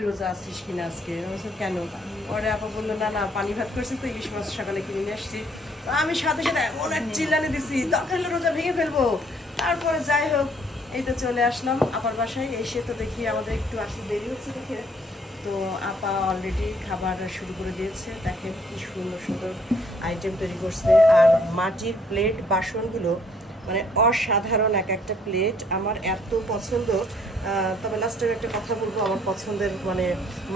কি রোজা আসছিস কিনা আজকে? আমি বলছি কেন? পরে আপা বললো না না পানি ভাত করছি তো ইলিশ মাছ সকালে কিনে নিয়ে আসছি। তো আমি সাথে সাথে এমন এক চিল্লানি দিছি দরকার হলে রোজা ভেঙে ফেলবো। তারপরে যাই হোক এই তো চলে আসলাম আপার বাসায়। এসে তো দেখি আমাদের একটু আসতে দেরি হচ্ছে দেখে তো আপা অলরেডি খাবার শুরু করে দিয়েছে। দেখেন কি সুন্দর সুন্দর আইটেম তৈরি করছে। আর মাটির প্লেট বাসনগুলো মানে অসাধারণ এক একটা প্লেট আমার এত পছন্দ। তবে লাস্টের একটা কথা বলবো আমার পছন্দের মানে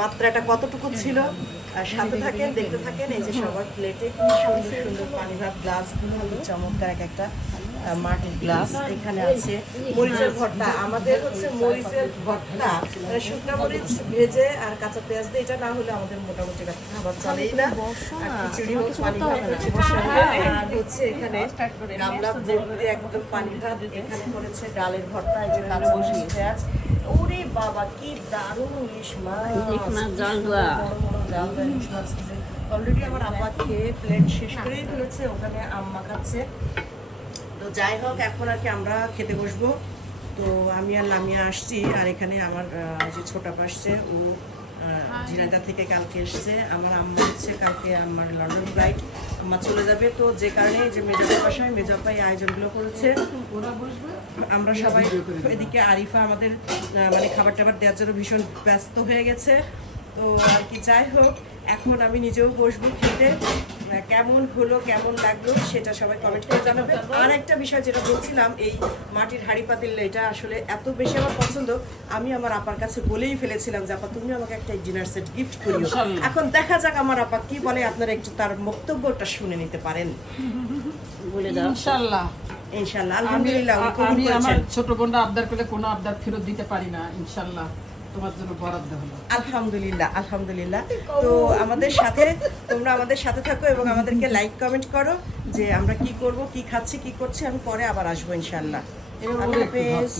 মাত্রাটা কতটুকু ছিল। সাথে থাকেন দেখতে থাকেন। এই যে সবার প্লেটে কি সুন্দর সুন্দর পানি ভাত গ্লাসগুলো চমৎকার এক একটা মাটির গ্লাস। এখানে আছে মরিচের ভর্তা। আমাদের হচ্ছে মরিচের ভর্তা মানে শুকনা মরিচ ভেজে আর কাঁচা পেঁয়াজ দিয়ে, এটা না হলে আমাদের মোটামুটি খাবার চলেই না। আর খিচুড়ি হোক পানি ভাত হচ্ছে বসানো। আর হচ্ছে এখানে গামলা ভর্তি একদম পানি ভাত। এখানে করেছে ডালের ভর্তা, এই যে কাঁচা মরিচ পেঁয়াজ। ওরে বাবা কি দারুণ ইলিশ মাছ, জাল দেওয়া ইলিশ মাছ। অলরেডি আমার আপা খেয়ে প্লেট শেষ করেই ফেলেছে, ওখানে আম্মা খাচ্ছে। তো যাই হোক এখন আর কি আমরা খেতে বসবো। তো আমি আর লামিয়া আসছি। আর এখানে আমার যে ছোট আপা আসছে, ও ঝিনাইদহ থেকে কালকে এসছে। আমার আম্মা হচ্ছে কালকে আমার লন্ডন ফ্লাইট, আম্মা চলে যাবে। তো যে কারণে যে মেজাপা বাসায় মেজাপা এই আয়োজনগুলো করেছে। আমরা সবাই এদিকে আরিফা আমাদের মানে খাবার টাবার দেওয়ার জন্য ভীষণ ব্যস্ত হয়ে গেছে। তো আর কি যাই হোক এখন আমি নিজেও বসবো খেতে। কেমন হলো কেমন লাগলো সেটা সবাই কমেন্ট করে জানাবে। আর একটা বিষয় যেটা বলছিলাম, এই মাটির হাঁড়ি পাতিল এটা আসলে এত বেশি আমার পছন্দ, আমি আমার আপার কাছে বলেই ফেলেছিলাম যে আপা তুমি আমাকে একটা ডিনার সেট গিফট করিও। এখন দেখা যাক আমার আপা কি বলে, আপনারা একটু তার বক্তব্যটা শুনে নিতে পারেন। বলে দাও। ইনশাআল্লাহ ইনশাআল্লাহ আলহামদুলিল্লাহ। আমি আমার ছোট বোনরা আবদার করলে কোনো আবদার ফেরত দিতে পারি না। ইনশাআল্লাহ তোমার জন্য বরাদ্দ হলো। আলহামদুলিল্লাহ আলহামদুলিল্লাহ। তো আমাদের সাথে তোমরা আমাদের সাথে থাকো এবং আমাদেরকে লাইক কমেন্ট করো যে আমরা কি করব কি খাচ্ছি কি করছি। আমি পরে আবার আসবো ইনশাআল্লাহ। আল্লাহ হাফেজ।